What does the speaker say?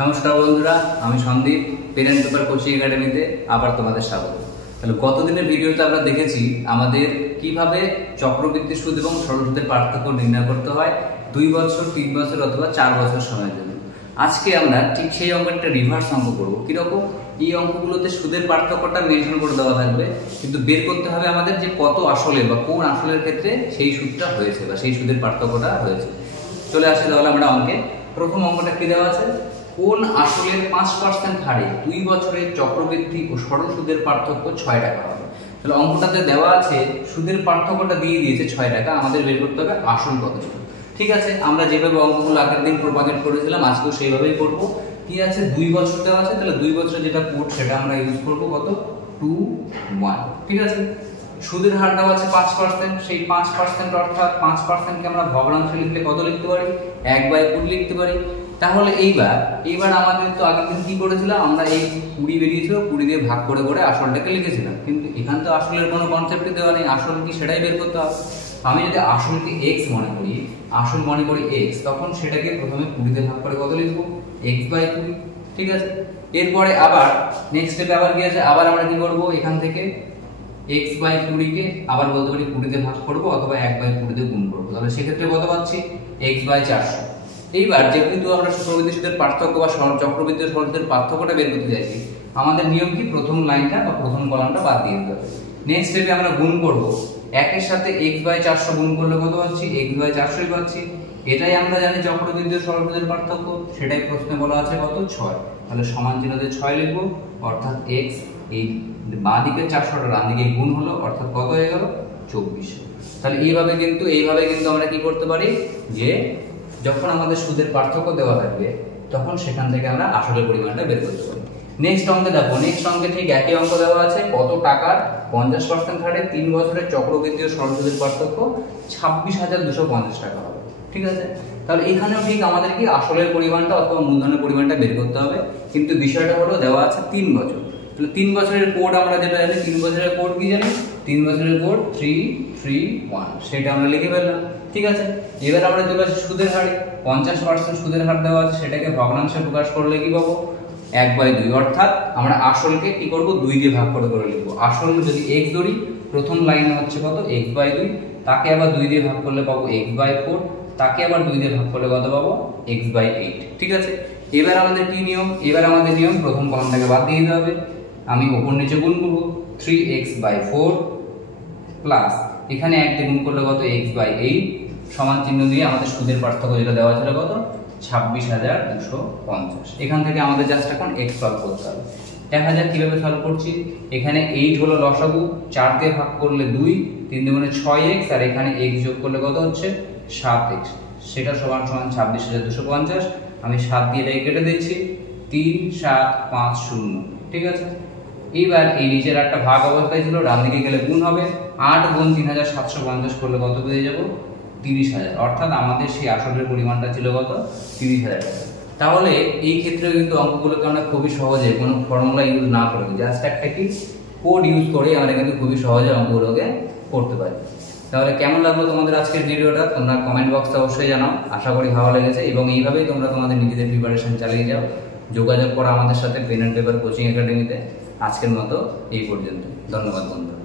নমস্কার বন্ধুরা, আমি Sandeep pen and paper coaching একাডেমিতে আবার তোমাদের স্বাগত। তাহলে গত দিনের ভিডিওতে আমরা দেখেছি আমাদের কিভাবে চক্রবৃদ্ধি সুদ এবং সরল সুদের পার্থক্য নির্ণয় করতে হয় 2 বছর, 3 বছর অথবা 4 বছর সময়ের জন্য। আজকে আমরা ঠিক সেই অঙ্কের একটা রিভার্স অঙ্ক করবো। কিরকম? এই অঙ্কগুলোতে সুদের পার্থক্যটা মেনশন করে দেওয়া থাকবে, কিন্তু বের করতে হবে আমাদের যে কত আসলে বা কোন আসলের ক্ষেত্রে সেই সুদটা হয়েছে বা সেই সুদের পার্থক্যটা হয়েছে। চলে আসে তাহলে আমরা অঙ্কে। প্রথম অঙ্কটা কি দেওয়া আছে? কোন আসলের 5% হারে 2 বছরের চক্রবৃদ্ধি ও সরল সুদের পার্থক্য 6 টাকা হবে। তাহলে অঙ্কটাতে দেওয়া আছে সুদের পার্থক্যটা দিয়ে দিয়েছে 6 টাকা, আমাদের বের করতে হবে আসল কত ছিল। ঠিক আছে, আমরা যেভাবে অঙ্কগুলো আগের দিন প্রোপাগেট করেছিলাম আজকেও সেইভাবেই করব। কি আছে? 2 বছর দেওয়া আছে, তাহলে 2 বছর যেটা কোড সেটা আমরা ইউজ করব কত? 2 1। ঠিক আছে, সুদের হার দেওয়া আছে 5%, সেই 5% অর্থাৎ 5% কে আমরা ভগ্নাংশে লিখলে কত লিখতে পারি? 1/20 লিখতে পারি। তাহলে এইবার আমাদের তো আগের দিন কি করেছিলাম, আমরা এই 20 বেরিয়েছিল, 20 দিয়ে ভাগ করে করে আসলটাকে লিখেছিলাম, কিন্তু এখানে তো আসলের কোনো কনসেপ্টই দেওয়া নেই। আসল কি সেটাই বের করতে হবে। আমি যদি আসলকে x মনে করি, আসল মনে করি x, তখন সেটাকে প্রথমে 20 দিয়ে ভাগ করে কত লিখবো? x/20। ঠিক আছে, এরপরে আবার নেক্সট স্টেপে আবার কি আছে? আবার আমরা কি করব? এখান থেকে x/20 কে আবার বলতে পারি 20 দিয়ে ভাগ করব অথবা 1/20 দিয়ে গুণ করব। তাহলে সেক্ষেত্রে কত পাচ্ছি? x/400। এইবার যেহেতু আমরা চক্রবৃদ্ধি সুদের পার্থক্য বা চক্রবৃদ্ধি সরল সুদের পার্থক্যটা বের করতে চাইছি, আমাদের নিয়ম কি? প্রথম লাইনটা বা প্রথম কলামটা বাদ দিয়ে দিতে হবে। নেক্সট স্টেপে আমরা গুণ করব। 1 এর সাথে x/400 গুণ করলে কত পাচ্ছি? x/400 পাচ্ছি। এটাই আমরা জানি চক্রবৃদ্ধি সরল সুদের পার্থক্য, সেটাই প্রশ্নে বলা আছে কত? 6। তাহলে সমান চিহ্ন দিয়ে 6 লিখব, অর্থাৎ x এই বাঁ দিকে 400টা ডান দিকে গুণ হলো, অর্থাৎ কত হয়ে গেল? 2400। তাহলে এইভাবে কিন্তু আমরা কি করতে পারি যে যখন আমাদের সুদের পার্থক্য দেওয়া থাকবে তখন সেখান থেকে আমরা আসলের পরিমাণটা বের করতে পারি। নেক্সট অঙ্কে দেখো, নেক্সট অঙ্কে ঠিক একই অঙ্ক দেওয়া আছে। কত টাকার 50% হারে 3 বছরের চক্রবৃদ্ধি ও সরল সুদের পার্থক্য 26,250 টাকা হবে। ঠিক আছে, তাহলে এখানেও ঠিক আমাদের কি আসলের পরিমাণটা অথবা মূলধনের পরিমাণটা বের করতে হবে, কিন্তু বিষয়টা হলো দেওয়া আছে 3 বছর। তাহলে 3 বছরের কোড আমরা যেটা জানি, 3 বছরের কোড কি জানি? 3 বছরের কোড 331, সেটা আমরা লিখে ফেললাম। ঠিক আছে, এবার আমরা চলে আসি সুদের হারে। 50% সুদের হার দেওয়া আছে, সেটাকে ভগ্নাংশে প্রকাশ করলে কি পাবো? 1/2, অর্থাৎ আমরা আসলকে কি করব? 2 দিয়ে ভাগ করে করে লিখবো। আসল যদি x ধরি, প্রথম লাইনে হচ্ছে কত? x/2, তাকে আবার 2 দিয়ে ভাগ করলে পাবো x/4, তাকে আবার 2 দিয়ে ভাগ করলে কত পাবো? x/8। ঠিক আছে, এবার আমাদের কি নিয়ম? এবার আমাদের নিয়ম প্রথম কলামটাকে বাদ দিয়ে দিতে হবে। আমি উপর নিচে গুণ করব, 3x/4 প্লাস এখানে 1 দিয়ে গুণ করলে কত? x/8 সমান চিহ্ন দিয়ে আমাদের সুদের পার্থক্য যেটা দেওয়া ছিল কত? 26,250। এখান থেকে আমাদের জাস্ট এখন x সলভ করতে হবে। 1000 কিভাবে সলভ করছি? এখানে 8 হলো লসাগু, 4 দিয়ে ভাগ করলে 2, 3 দুগুণে 6x, আর এখানে x যোগ করলে কত হচ্ছে? 7x, সেটা সমান সমান 26,250। আমি 7 দিয়ে এটাকে কেটে দিচ্ছি, 3750। ঠিক আছে, এইবার এই নিচের একটা ভাগ অবস্থায় ছিল, ডান দিকে গেলে গুণ হবে। 8 গুণ 3750 করলে কত পেয়ে যাব? 30,000। অর্থাৎ আমাদের সেই আসলের পরিমাণটা ছিল কত? 30,000 টাকা। তাহলে এই ক্ষেত্রে কিন্তু অঙ্কগুলোকে আমরা খুবই সহজে কোনো ফর্মুলা ইউজ না করে জাস্ট একটা কি কোড ইউজ করে আমরা কিন্তু খুবই সহজে অঙ্কগুলোকে করতে পারি। তাহলে কেমন লাগলো তোমাদের আজকের ভিডিওটা? তোমরা কমেন্ট বক্সে অবশ্যই জানাও। আশা করি ভালো লেগেছে, এবং এইভাবেই তোমরা তোমাদের নিজেদের প্রিপারেশন চালিয়ে যাও। যোগাযোগ করো আমাদের সাথে পেন এন্ড পেপার কোচিং একাডেমিতে। আজকের মতো এই পর্যন্ত। ধন্যবাদ বন্ধুরা।